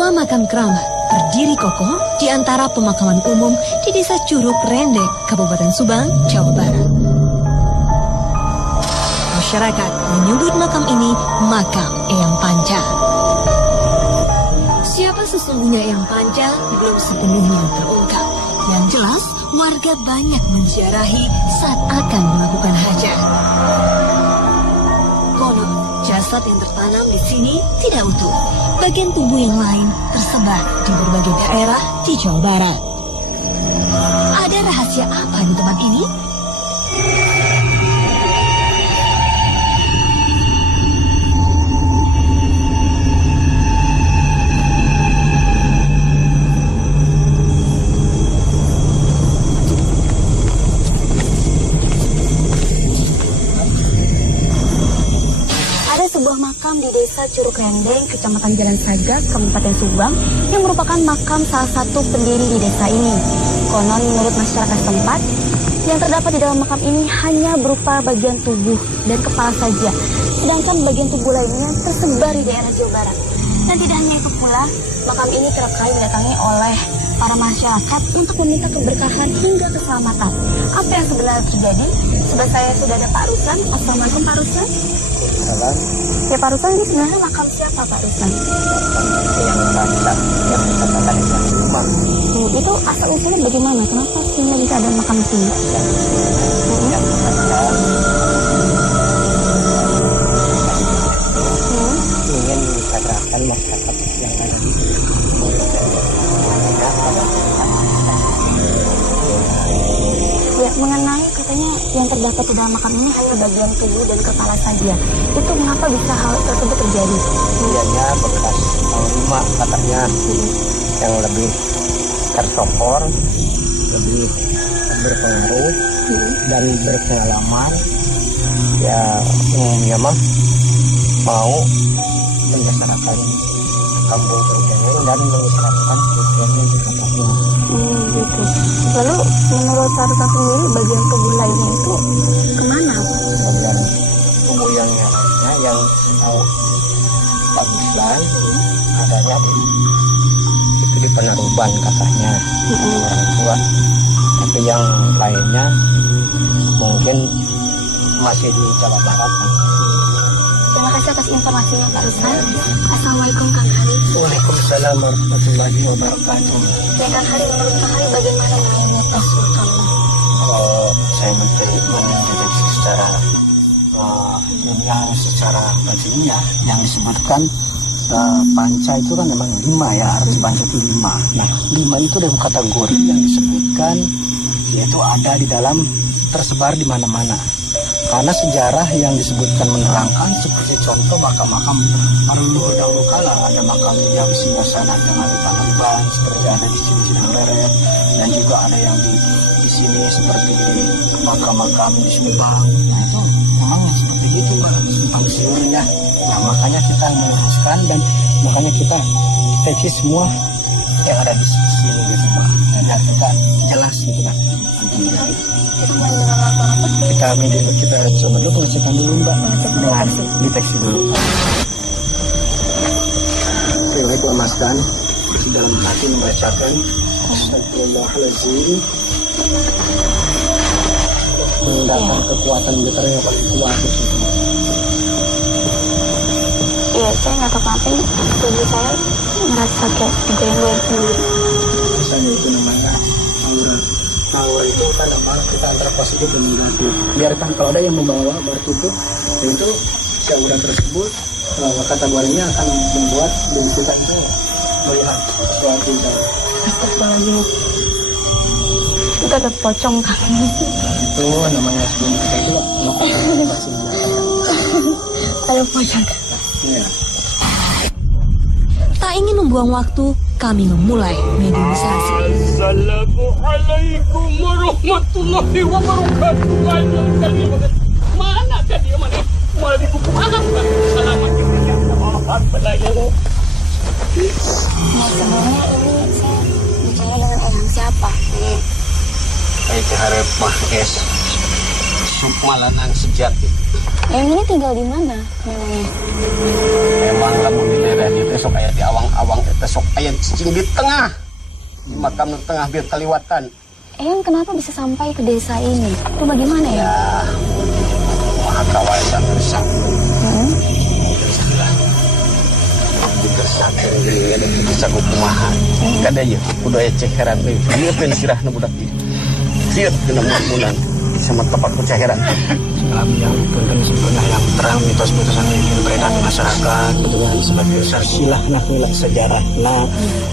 Sebuah makam keramat berdiri kokoh di antara pemakaman umum di Desa Curug Rendeng, Kabupaten Subang, Jawa Barat. Masyarakat menyebut makam ini makam Eyang Panca. Siapa sesungguhnya Eyang Panca belum sepenuhnya terungkap. Yang jelas, warga banyak menziarahi saat akan melakukan hajat. Konon, jasad yang tertanam di sini tidak utuh. Bagian tubuh yang lain tersebar di berbagai daerah di Jawa Barat. Ada rahasia apa di tempat ini? Makam di Desa Curug Rendeng, Kecamatan Jalan Sagak, Kabupaten Subang, yang merupakan makam salah satu pendiri di desa ini. Konon menurut masyarakat setempat, yang terdapat di dalam makam ini hanya berupa bagian tubuh dan kepala saja, sedangkan bagian tubuh lainnya tersebar di daerah Jawa Barat. Dan tidak hanya itu pula, makam ini kerap kali didatangi oleh para masyarakat untuk meminta keberkahan hingga keselamatan. Apa yang sebenarnya terjadi? Sebelah saya sudah ada Pak Ruslan. Assalamualaikum Pak Ruslan. Salam. Ya Pak Ruslan, ini sebenarnya makam siapa Pak Ruslan? Eyang Panca yang dikatakan Eyang Rumah. Itu asal usulnya bagaimana? Kenapa sehingga bisa ada makam di sini? Yang Panca ingin mensadarkan masyarakat yang ada di ya, mengenai katanya yang terdapat di dalam makam ini hanya bagian tubuh dan kepala saja. Itu mengapa bisa hal tersebut terjadi? Dianya bekas rumah katanya yang lebih tersokor, lebih berpengaruh dan berpengalaman. Ya umumnya mah mau menjasarakan kampung Cirebon dan mengislamkan Cirebon di kampungnya. Gitu. Lalu menurut Pak Ruslan sendiri bagian tubuh lainnya itu kemana? Bagian tubuh yang lainnya yang Pak Ruslan adanya itu di Penaruban katanya orang tua. Tapi yang lainnya mungkin masih di Jawa Barat. Terima kasih atas informasinya Pak Ruslan. Assalamualaikum Kang Hari. Waalaikumsalam warahmatullahi wabarakatuh. Ya Kang Hari, menurut Kang Hari bagaimana namanya tes makam? Saya mendeteksi secara yang secara batinnya yang disebutkan panca itu kan memang 5 ya, arti panca itu 5. Nah 5 itu dalam kategori yang disebutkan yaitu ada di dalam tersebar di mana-mana. Karena sejarah yang disebutkan menerangkan seperti contoh makam-makam leluhur dahulu kala, ada makam yang singgasana dengan di Penaruban seperti ada di sini Cidangderet, dan juga ada yang di sini seperti di makam-makam di Subang. Nah itu memang seperti itu Pak, simpang siurnya. Nah makanya kita meluruskan dan makanya kita deteksi semua yang ada di sini gitu Pak, agar kita jelas gitu kan. Kita coba dulu pengecekan dulu Mbak, dengan deteksi dulu. Baik lemaskan dalam hati membacakan Astagfirullahaladzim, mendatang kekuatan getar yang paling kuat itu. Iya, saya nggak tahu kenapa tubuh saya merasa kayak digoyang-goyang sendiri. Misalnya itu namanya aura. Aura itu kan memang kita antara positif dan negatif. Biarkan kalau ada yang membawa bertubuh, itu si aura tersebut kategorinya akan membuat diri kita itu melihat sesuatu. Astagfirullahaladzim. Itu ada pocong kan? Itu namanya sebelum kita itu Ada pocong kan? Ya. Tak ingin membuang waktu, kami memulai mediumisasi. Assalamualaikum warahmatullahi wabarakatuh. Mana kan dia mana? Malah dikumpul anak kan? Selamat ya. Mohon penanya. Nah sebenarnya ini saya bicara dengan orang siapa? Itu harap mah es Sukmalanang sejati. Yang ini tinggal di mana memangnya? Memang lamun di daerah itu sok aya di awang-awang eta sok aya cicing di tengah. Di makam di tengah biar kaliwatan. Eyang kenapa bisa sampai ke desa ini? Itu bagaimana ya? Ya, maha kawasan rusak. Dikersakan gini ada bisa kumaha. Kada ya, kudu aya ceheran teh. Ieu teh sirahna budak ieu. Siap kena mulan sama tempat kuceheran. Alam yang punten sempurna yang terang mitos-mitos yang beredar di masyarakat dengan disebutkan sarsilah nilai sejarah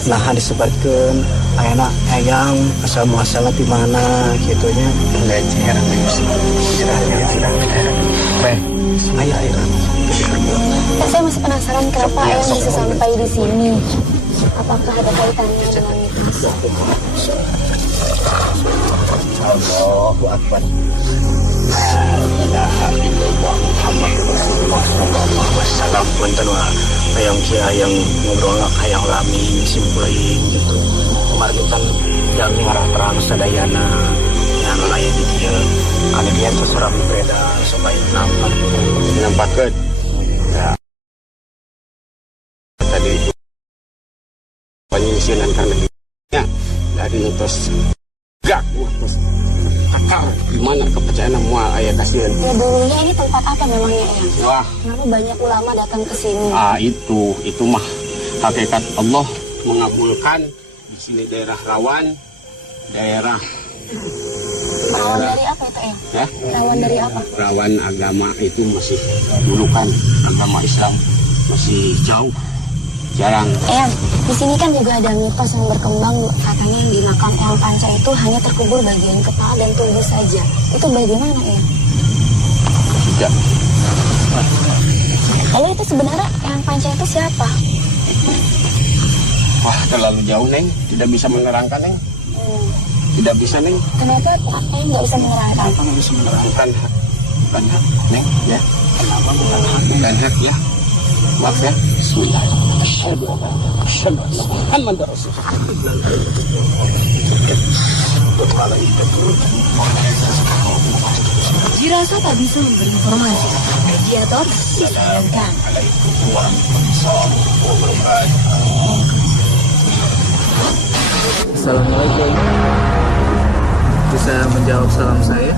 nah disebutkan ayana ayam asal muasalnya di mana gitunya Nggak ceheran sudah baik ayah Saya masih penasaran kenapa Eyang bisa sampai di sini. Apakah ada kaitannya dengan mitos? Allahu Akbar. La ilaha illallah Muhammadur Rasulullah sallallahu alaihi wasallam. punten wah ayang kia yang ngobrol ayang lami simpulin gitu kemarin yang ngarah terang sadayana yang lain di dia ada dia terserah beredar supaya Nampakkeun. Ya. Tadi penyisinan karena ya dari mitos gak terus akar gimana kepercayaan mual ayah kasihan. Ya dulunya ini tempat apa memangnya Eyang? Wah, Kenapa banyak ulama datang ke sini? itu mah hakikat Allah mengabulkan di sini daerah rawan, daerah Rawan dari apa itu Eyang? ya, Rawan dari apa? rawan agama itu masih dulu kan agama Islam masih jauh, jarang. Eyang, di sini kan juga ada mitos yang berkembang katanya di makam Eyang Panca itu hanya terkubur bagian kepala dan tubuh saja. Itu bagaimana Eyang? Tidak. Lalu itu sebenarnya Eyang Panca itu siapa? Wah, terlalu jauh Neng, tidak bisa menerangkan Neng, tidak bisa Neng. Kenapa Eyang nggak bisa menerangkan? Bukan hak Neng ya. Kenapa bukan hak? Bukan hak ya. Maaf ya. Bismillahirrahmanirrahim. Asyhadu an la ilaha illallah Muhammadur Rasulullah. Dirasa tak bisa memberi informasi, mediator disayangkan. Assalamualaikum. Bisa menjawab salam saya?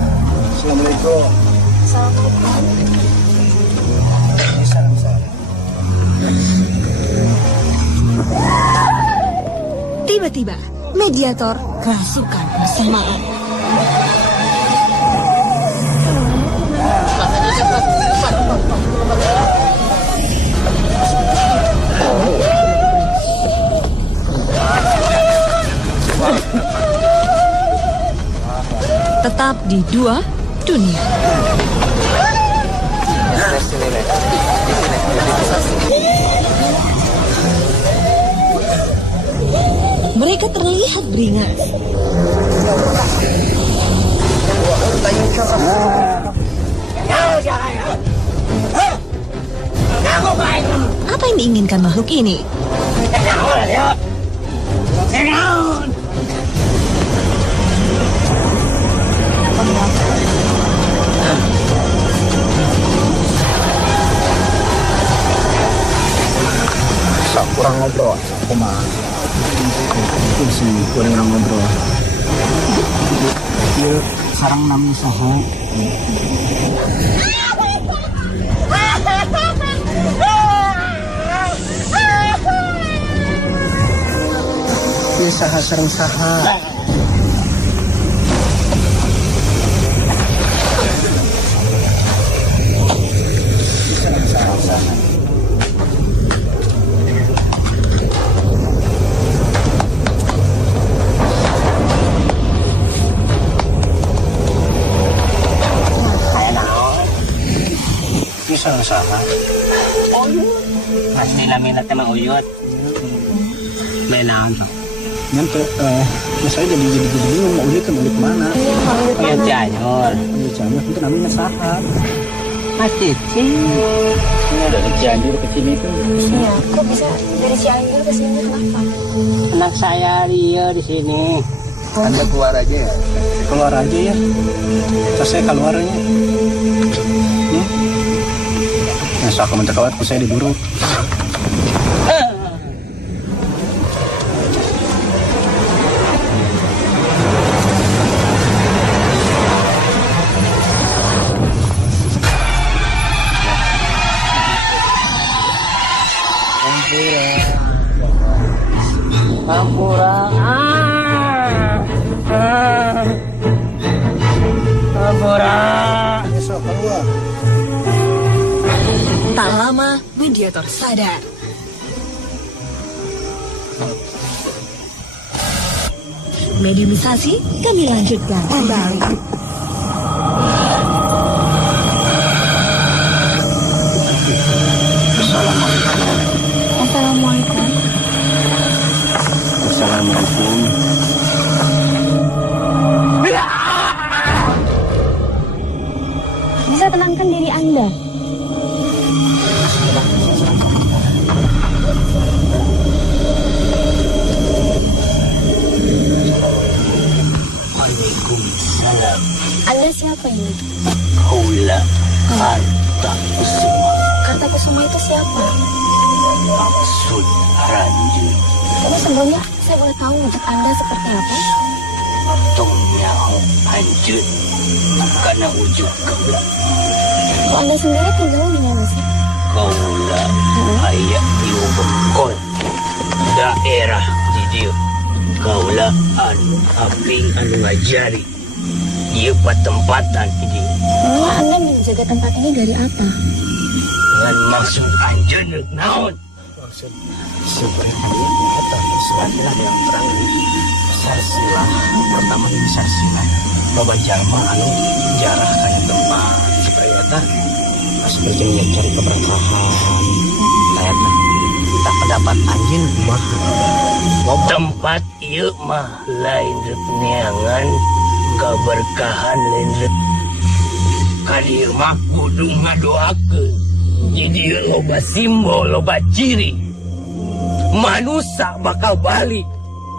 Assalamualaikum. Tiba-tiba, mediator kerasukan semangat. Tetap di dua dunia. Mereka terlihat beringas. Apa yang diinginkan makhluk ini? Kurang ngobrol, kumaha. Itu sih kurang ngobrol. Dia sarang nami saha. Dia saha sarang saha. Sama-sama. Pasti lamin natin mga uyot. May naon to. Yan tuh, saya jadi bingung mau ulit mana? Uyot Cianjur. Ulit Cianjur itu namanya sahat. Pasti Ini dari Cianjur ke sini tuh. Iya, kok bisa dari Cianjur ke sini kenapa? anak saya dia di sini. Anda keluar aja ya. Keluar aja ya. Terus saya keluarnya. So aku minta kawatku saya diburu. Tak lama, mediator sadar. Mediumisasi kami lanjutkan kembali. Assalamualaikum. Assalamualaikum. Bisa tenangkan diri Anda. Waalaikumsalam. Anda siapa ini? Kaula Kartakusuma. Kartakusuma itu siapa? Maksud Ranjun. Tapi sebelumnya saya boleh tahu wujud Anda seperti apa? Tongnya hancur karena wujud kaula. Kalau Anda sendiri tinggal di mana sih? Kaula ayat di Ubekol. Daerah di dia. Kaula anu aping anu ngajari. Dia patempatan di dia. Memang Anda menjaga tempat ini dari apa? Dengan maksud anjeun naon? Maksud sebenarnya dia atau silasilah yang perang Sarsila pertama ini Sarsila loba jalma anu jarah kayak tempat supaya tah seperti yang cari keberkahan kayak tah tak pendapat anjing mah loba Tempat ieu mah lain rek neangan keberkahan lain rek kadieu mah kudu ngadoakeun. Jadi loba simbol, loba ciri. Manusia bakal balik,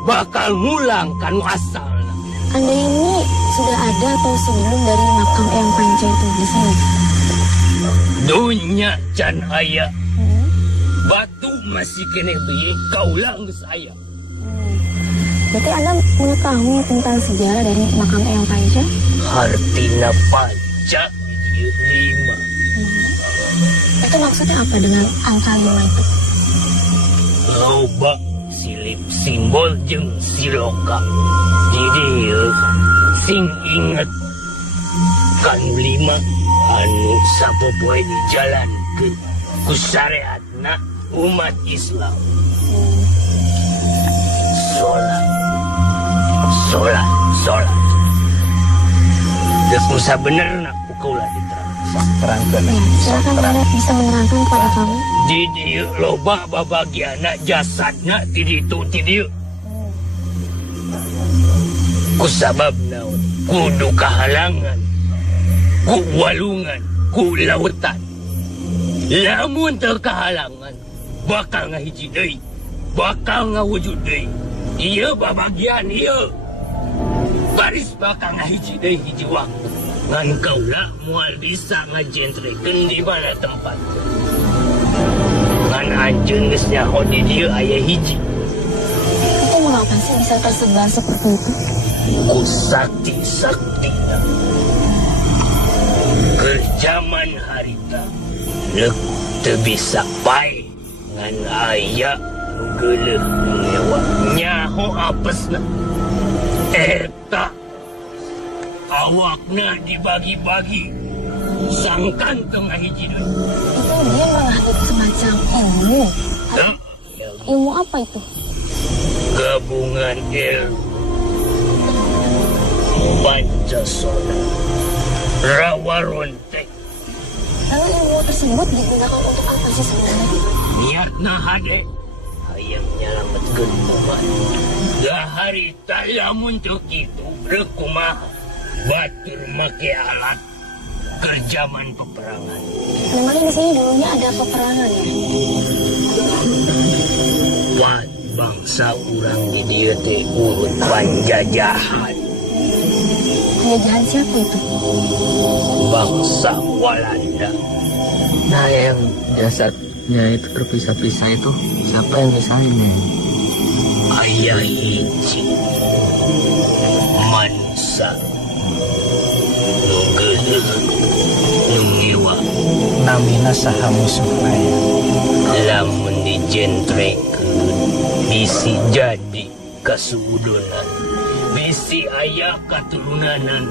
bakal ngulang kanu asalna. Anda ini sudah ada atau sebelum dari makam Eyang Panca itu di sini? Dunya can aya, batu masih kene bieu kaula geus aya. Berarti Anda mengetahui tentang sejarah dari makam Eyang Panca? Hartina panca di dieu 5. Itu maksudnya apa dengan angka 5 itu? Loba silip simbol jeung siloka. Jadi sing inget kanu 5 anu sapopoe dijalankeun ku syariatna umat Islam. Sholat. Geus nu sabenerna ku kaula diterang. terangkan Ya, silakan Anda bisa menerangkan kepada kami. Di dieu loba babagiana jasadna ti ditu. Ku sabab naon? Kudu kahalangan, ku walungan, ku lautan. Lamun teu kahalangan, bakal ngahiji deui, bakal ngawujud deui. Ieu babagian ieu. Baris bakal ngahiji deui hiji waktu. Ngan kaula moal bisa ngajentrekeun di mana tempat. Ngan anjeun geus nyaho di dieu aya hiji. Itu mengapa sih bisa tersebar seperti itu? Ku sakti-saktina. Kerjaman harita leuk teu bisa pae ngan aya nu geuleuh nu nyewa nyaho apesna. Eta awakna dibagi-bagi sangkan tengah hiji deui. Itu dia menghadap semacam ilmu. Tah, Ilmu apa itu? gabungan ilmu Pancasila rawa rontek. Lalu ilmu tersebut digunakan untuk apa sih sebenarnya? Niatna hade hayang nyalametkeun umat. Dahari lamun teu kitu rek kumaha batur make alat kerjaman peperangan. Memangnya di sini dulunya ada peperangan ya? Wat bangsa urang di dieu teh urut panjajahan. Penjajahan siapa itu? Bangsa Walanda. Nah, yang jasadnya itu terpisah-pisah itu siapa yang misahin, Neng? Ayah hiji manusia nunggeuleuh nungewa Namina saha musuh aya. lamun dijentrekeun bisi jadi kasuudonan bisi aya katurunanan.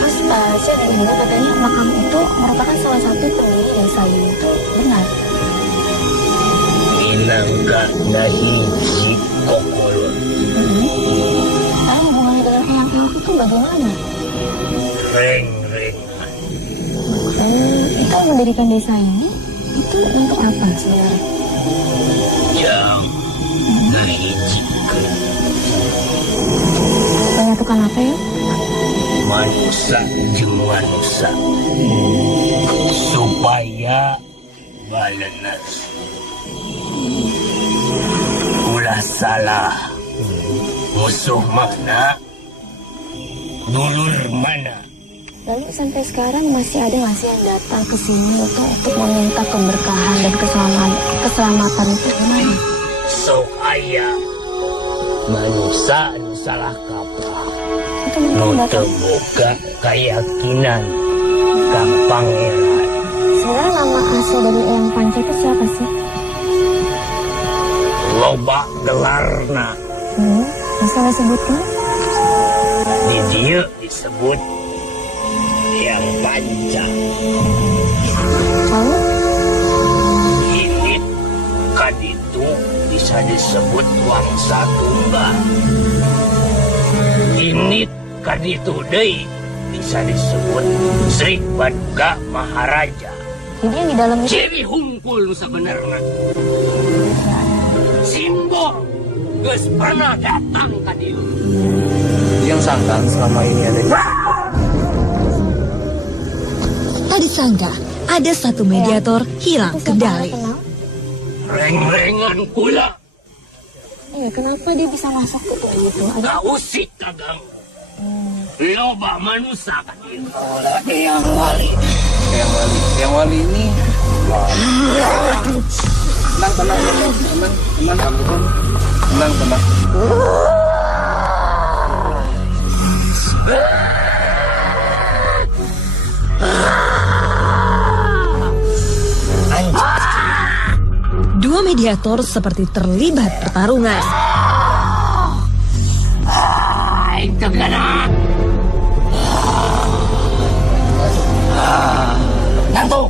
Terus saya dengar katanya makam itu merupakan salah satu pendiri desa ini. Itu benar? Minangka hiji kokolot Lalu hubungannya dengan eyang-eyang itu bagaimana? reng-rengan Kita mendirikan desa ini itu untuk apa sebenarnya? yang hiji Menyatukan apa ya? manusia jeung manusia supaya balenas ulah salah musuh mana dulur mana. Lalu sampai sekarang masih ada nggak sih yang datang ke sini untuk meminta keberkahan dan keselamatan itu gimana? Sok aya manusia anu salah kaprah Itu nu mungkin teu datang. boga keyakinan ka pangeran. Sebenarnya nama asli dari Eyang Panca itu siapa sih? Loba gelarna Bisa disebutkan? di dieu disebut yang Panca. Lalu Ini kaditu bisa disebut Wangsa Tunggal. Ini kaditu deui bisa disebut Sri Baduga Maharaja. jadi yang di dalam itu Ciri hungkul nu sabenerna. Simbol geus pernah datang ka dieu. Yang sangkan selama ini ada. Tak disangka, ada satu mediator hilang itu siapa kendali. yang kenal? Reng-rengan kula Iya, kenapa dia bisa masuk ke itu? Ada kausik kagang. Loba manusia ka dieu. Yang wali ini tenang. Dua mediator seperti terlibat pertarungan. Itu kena. Nantu.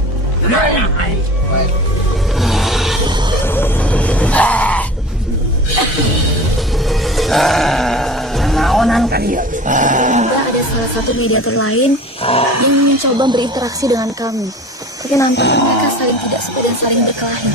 Naonan kali ya. juga ada salah satu mediator lain yang mencoba berinteraksi dengan kami. Tapi nampaknya mereka saling tidak suka dan saling berkelahi.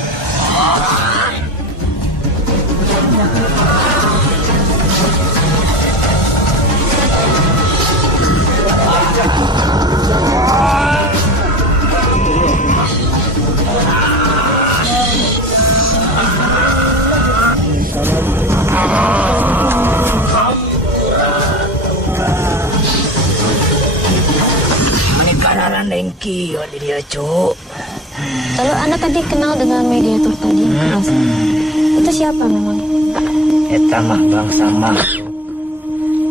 Menikararan dengki di dia cuk. Lalu Anda tadi kenal dengan mediator tadi, Mas? Itu siapa memang? Eta mah bangsa makhluk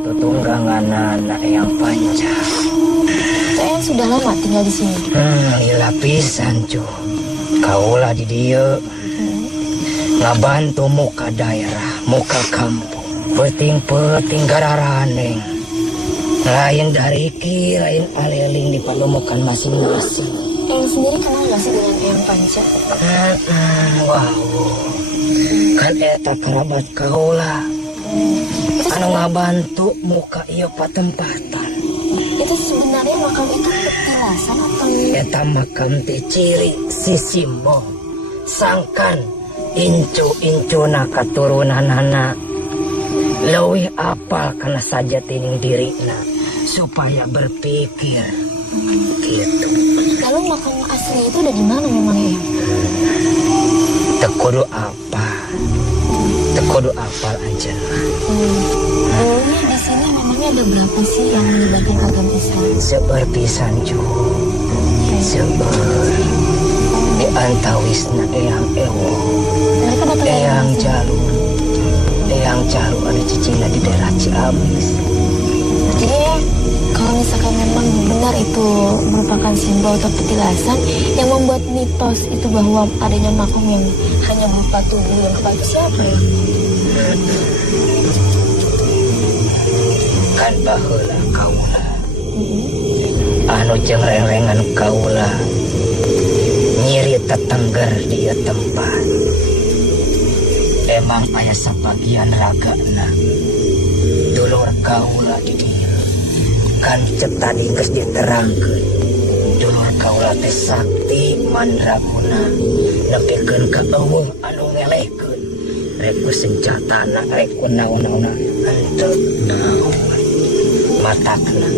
tutunggangan anak yang Panca. Saya sudah lama tinggal di sini. Lila pisan cu. Kaulah di dia ngabantu muka daerah, muka kampung. Peting-peting gararaneng. Lain dari ki, lain aliling di pademukan masing-masing. Eyang sendiri kenal nggak sih dengan Eyang Panca? Wow. Kan eta kerabat kaulah. Anu ngabantu muka ieu patempatan. Itu sebenarnya makam itu petilasan atau Eta makam teh ciri si Simbo. Sangkan incu-incuna katurunanana. Leuwih apal kana saja tining dirina supaya berpikir gitu. lalu makam asli itu ada di mana memang ya? Tekudu apa? Tekudu apal aja. Dulunya di sini memangnya ada berapa sih yang menyebarkan agama Islam? Seperti sanju. Seber. antawisna eyang ewo, Mereka datang dari eyang mana? jalu ada cicila di daerah Ciamis. Jadi kalau misalkan memang benar itu merupakan simbol atau petilasan yang membuat mitos itu bahwa adanya makam yang hanya berupa tubuh yang berupa itu siapa ya? Kan baheula kaula anu jengreng-rengan kaula nyiri tetengger di ieu tempat. Emang aya sabagian ragana dulur kaula di dieu. Kan cek tadi geus diterangkeun dulur kaula teh sakti mandraguna nepikeun ka eueuh anu ngelehkeun rek ku senjatana rek ku naon-naonna henteu naon matakna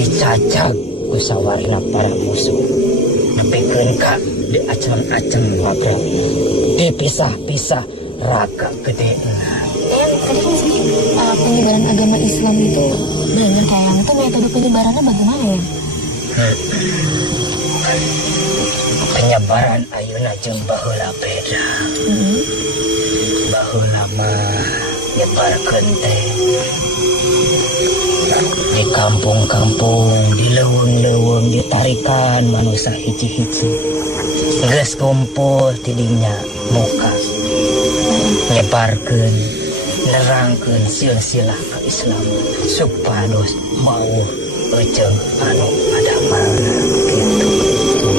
dicacak ku sawarna para musuh nepikeun ka di aceng-aceng magrab dipisah-pisah raga gedena. Tadi kan misalnya penyebaran agama Islam itu banyak kayak itu metode penyebarannya bagaimana ya? Penyebaran ayeuna jeung baheula beda. Baheula mah nyebarkeun teh di kampung-kampung, di leuweung-leuweung ditarikan manusia hiji-hiji. Geus kumpul ti dinya muka nyebarkeun nerangkeun silsilah ka Islam supados mauh ejeng anu adamana gitu.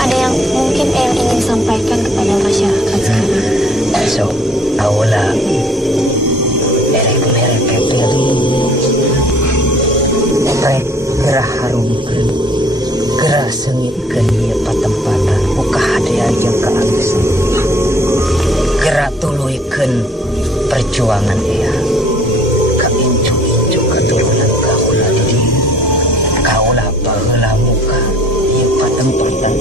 Ada yang mungkin yang ingin sampaikan kepada masyarakat sekarang. So, aula merek pilih rek gerah harumkeun gerah sengitkeun ieu patempatan buka hadean jeung ka alus gerah tuluikeun perjuangan ea ka incu-incu katurunan kaula di dieu kaula baheula muka ieu patempatan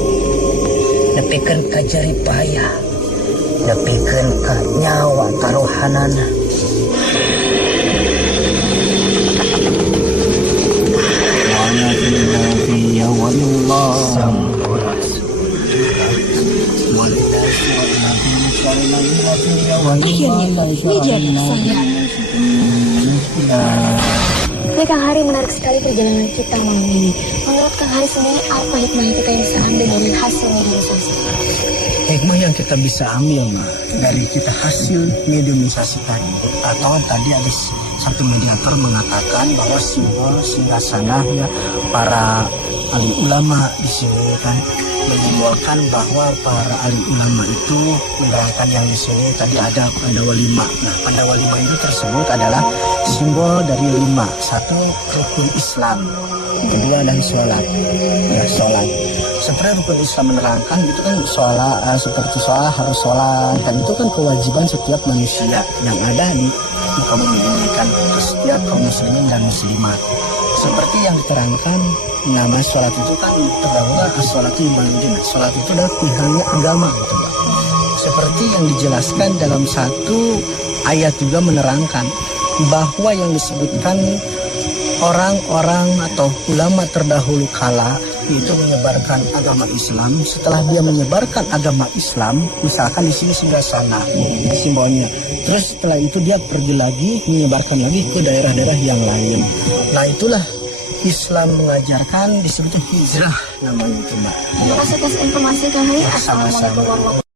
nepikeun ka jeripayah nepikeun ka nyawa taruhanana. Akhirnya, ini jadi saya. Ini Kang Hari, menarik sekali perjalanan kita malam ini. Menurut Kang Hari sendiri, apa hikmah yang kita bisa ambil dari hasil mediumisasi? Hikmah yang kita bisa ambil dari kita hasil mediumisasi tadi, atau tadi ada satu mediator mengatakan bahwa simbol singgasana ya para ahli ulama di sini kan menyimbolkan bahwa para ahli ulama itu menerangkan yang di sini tadi ada Pandawa 5. Nah, Pandawa 5 itu tersebut adalah simbol dari 5. Satu, rukun Islam. Kedua, dan sholat. Ya, sholat. Seperti rukun Islam menerangkan itu kan sholat, seperti sholat harus sholat. Dan itu kan kewajiban setiap manusia yang ada di muka bumi ini kan, setiap kaum muslimin dan muslimat. Seperti yang diterangkan nama sholat itu kan terdahulu sholat itu ibadah. Sholat itu adalah pilihannya agama gitu, Pak. Seperti yang dijelaskan dalam satu ayat juga menerangkan bahwa yang disebutkan orang-orang atau ulama terdahulu kala itu menyebarkan agama Islam. Setelah dia menyebarkan agama Islam, misalkan di sini singgasana simbolnya. Terus setelah itu dia pergi lagi menyebarkan lagi ke daerah-daerah yang lain. Nah, itulah Islam mengajarkan disebut hijrah namanya itu, Mbak. Terima kasih atas informasi Kang Hari. Sama-sama. Assalamualaikum warahmatullahi